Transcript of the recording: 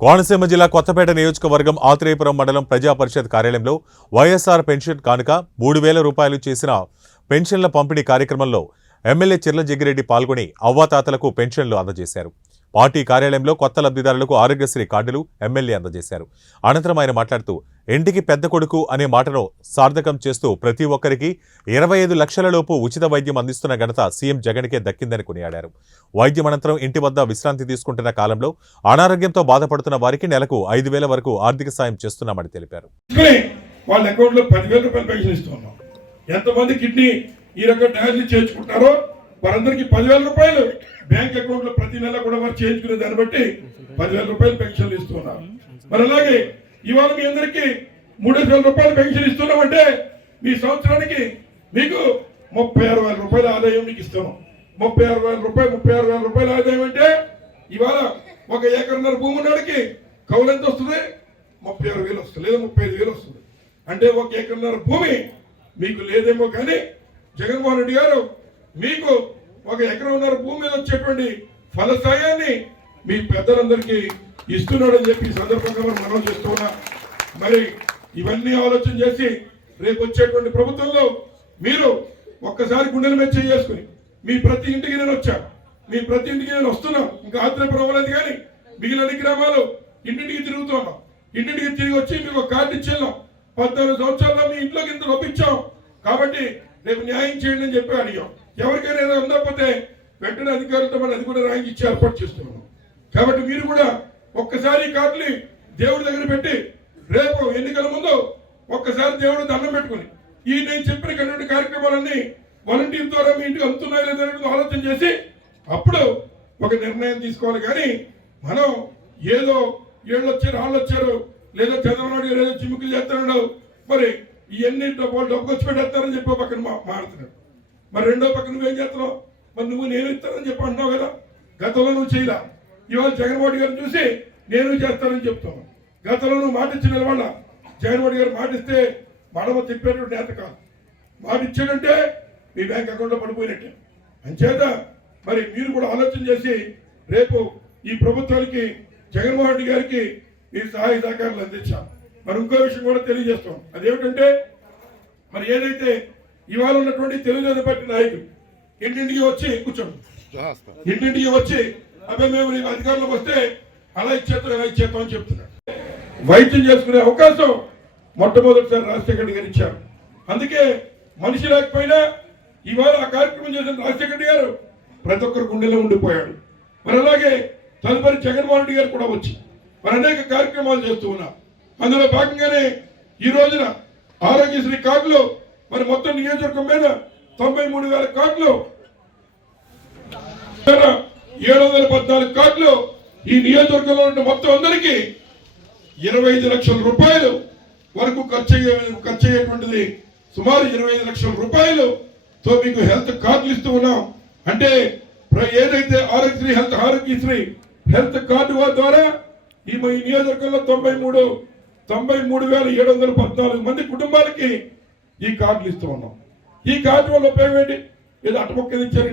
కోనసీమ జిల్లా కొత్తపేట నియోజకవర్గం ఆత్రేయపురం మండలం ప్రజా పరిషత్ కార్యాలయంలో వైఎస్ఆర్ పెన్షన్ కానుక 3000 రూపాయలు చేసిన పెన్షన్ల పంపిణీ కార్యక్రమంలో ఎమ్మెల్యే చిర్ల జగ్గిరెడ్డి పాల్గొని అవ్వాతాతలకు పెన్షన్లు అందజేశారు. పార్టీ కార్యాలయంలో కొత్త లబ్ధిదారులకు ఆరోగ్యశ్రీ కార్డులు ఎమ్మెల్యే అందజేశారు. అనంతరం ఆయన మాట్లాడుతూ ఇంటికి పెద్ద కొడుకు అనే మాటను సార్థకం చేస్తూ ప్రతి ఒక్కరికి 25 లక్షలలోపు ఉచిత వైద్యం అందిస్తున్న ఘనత సీఎం జగన్కే దక్కిందని కొనియాడారు. వైద్యం అనంతరం ఇంటి వద్ద విశ్రాంతి తీసుకుంటున్న కాలంలో అనారోగ్యంతో బాధపడుతున్న వారికి నెలకు 5000 వరకు ఆర్థిక సాయం చేస్తున్నామని తెలిపారు. వాళ్ళ అకౌంట్లో 10,000 రూపాయలు పెన్షన్ ఇస్తున్నాం. ఎంతమంది కిడ్నీ ఈ రకంగా డయాలసిస్ చేయించుకుంటారో వారందరికీ 10,000 రూపాయలు బ్యాంక్ అకౌంట్ లో ప్రతి నెల కూడా వారు చేయించుకునే దాన్ని బట్టి 10,000 రూపాయలు పెన్షన్లు ఇస్తున్నారు. మరి అలాగే ఇవాళ మీ అందరికీ 3,000 రూపాయలు పెన్షన్ ఇస్తున్నామంటే మీ సంవత్సరానికి మీకు 36,000 రూపాయల ఆదాయం మీకు ఇస్తున్నాం. 36,000 రూపాయల ఆదాయం అంటే ఇవాళ 1 ఎకరన్నర భూమి ఉన్నవాడికి కౌలు ఎంత వస్తుంది? 36,000 వస్తుంది, లేదా 35,000 వస్తుంది. అంటే 1 ఎకరన్నర భూమి మీకు లేదేమో, కానీ జగన్మోహన్ రెడ్డి గారు మీకు 1 ఎకరన్నర భూమి మీద వచ్చేటువంటి ఫలసాయాన్ని మీ పెద్దలందరికీ ఇస్తున్నాడని చెప్పి ఈ సందర్భంగా మనం చేస్తూ ఉన్నాం. మరి ఇవన్నీ ఆలోచన చేసి రేపు వచ్చేటువంటి ప్రభుత్వంలో మీరు ఒక్కసారి గుండెల మీద చేసుకుని మీ ప్రతి ఇంటికి నేను వచ్చాను, మీ ప్రతి ఇంటికి నేను వస్తున్నాను. ఇంకా ఆత్రేయపురం అవ్వలేదు, కానీ మిగిలిన గ్రామాలు ఇంటింటికి తిరుగుతున్నాం. ఇంటింటికి తిరిగి వచ్చి మీకు కార్డు ఇచ్చేళ్ళాం. 14 సంవత్సరాల్లో మీ ఇంట్లోకి ఇంత లోపించాం కాబట్టి రేపు న్యాయం చేయండి అని చెప్పి అడిగాం. ఎవరికైనా ఏదో ఉండకపోతే వెంటనే అధికారులతో మనం అది కూడా రాయించి ఇచ్చి ఏర్పాటు చేస్తున్నాం. కాబట్టి మీరు కూడా ఒక్కసారి కార్డుని దేవుడి దగ్గర పెట్టి రేపు ఎన్నికల ముందు ఒక్కసారి దేవుడు దండం పెట్టుకుని ఈ నేను చెప్పిన కటువంటి కార్యక్రమాలన్నీ వాలంటీర్ ద్వారా మీ ఇంటికి అందుతున్నాయో లేదో ఆలోచన చేసి అప్పుడు ఒక నిర్ణయం తీసుకోవాలి. కానీ మనం ఏదో ఏళ్ళు వచ్చారు వాళ్ళు వచ్చారు లేదా చంద్రబాబు నాయుడు గారు ఏదో చిమ్ముకులు చేస్తున్నాడు, మరి ఇవన్నీ డబ్బు వచ్చి పెట్టేస్తారని చెప్పి పక్కన మారుతున్నాడు. మరి రెండో పక్కన నువ్వేం చేస్తున్నావు? మరి నువ్వు నేను ఇస్తానని చెప్పి అంటున్నావు కదా, గతంలో నువ్వు చేయలా. ఇవాళ జగన్మోహన్ గారిని చూసి నేను చేస్తానని చెప్తాను. గతంలో నువ్వు మాట ఇచ్చిన వాళ్ళ జగన్మోహన్ గారు మాట ఇస్తే మడమ తిప్పేటువంటి నేత కాదు. మాట ఇచ్చాడంటే మీ బ్యాంక్ అకౌంట్లో పడిపోయినట్టే. అంచేత మరి మీరు కూడా ఆలోచన చేసి రేపు ఈ ప్రభుత్వానికి జగన్మోహన్ రెడ్డి గారికి మీరు సహాయ సహకారాలు అందించాలి. మరి ఇంకో విషయం కూడా తెలియజేస్తాం. అదేమిటంటే మరి ఏదైతే ఇవాళ ఉన్నటువంటి తెలుగుదేశం పార్టీ నాయకులు ఇంటింటికి వచ్చి కూర్చోండి, ఇంటింటికి వచ్చి అబ్బాయి మేము అధికారంలోకి వస్తే అలా ఇచ్చేస్తాం ఇలా ఇచ్చేస్తాం అని చెప్తున్నాడు. వైద్యం చేసుకునే అవకాశం మొట్టమొదటిసారి రాజశేఖర రెడ్డి గారు ఇచ్చారు. అందుకే మనిషి లేకపోయినా ఇవాళ ఆ కార్యక్రమం చేసిన రాజశేఖర రెడ్డి గారు ప్రతి ఒక్కరు గుండెలో ఉండిపోయాడు. మరి అలాగే తదుపరి జగన్మోహన్ రెడ్డి గారు కూడా వచ్చి మరి అనేక కార్యక్రమాలు చేస్తూ ఉన్నారు. అందులో భాగంగానే ఈ రోజున ఆరోగ్యశ్రీ కార్డులు మరి మొత్తం నియోజకవర్గం మీద 93,000 కార్డులు, 714 కార్డులు ఈ నియోజకవర్గంలో ఉన్న మొత్తం అందరికీ 25 లక్షల రూపాయలు వరకు ఖర్చు అయ్యేటువంటిది. సుమారు 25 లక్షల రూపాయలతో మీకు హెల్త్ కార్డులు ఇస్తూ ఉన్నాం. అంటే ఏదైతే ఆరోగ్యశ్రీ హెల్త్ కార్డు ద్వారా ఈ నియోజకవర్గంలో 93,714 మంది కుటుంబాలకి ఈ కార్డులు ఇస్తూ ఉన్నాం. ఈ కార్డు వల్ల ఉపయోగం ఏంటి? ఏదో అటపక్కది ఇచ్చారు.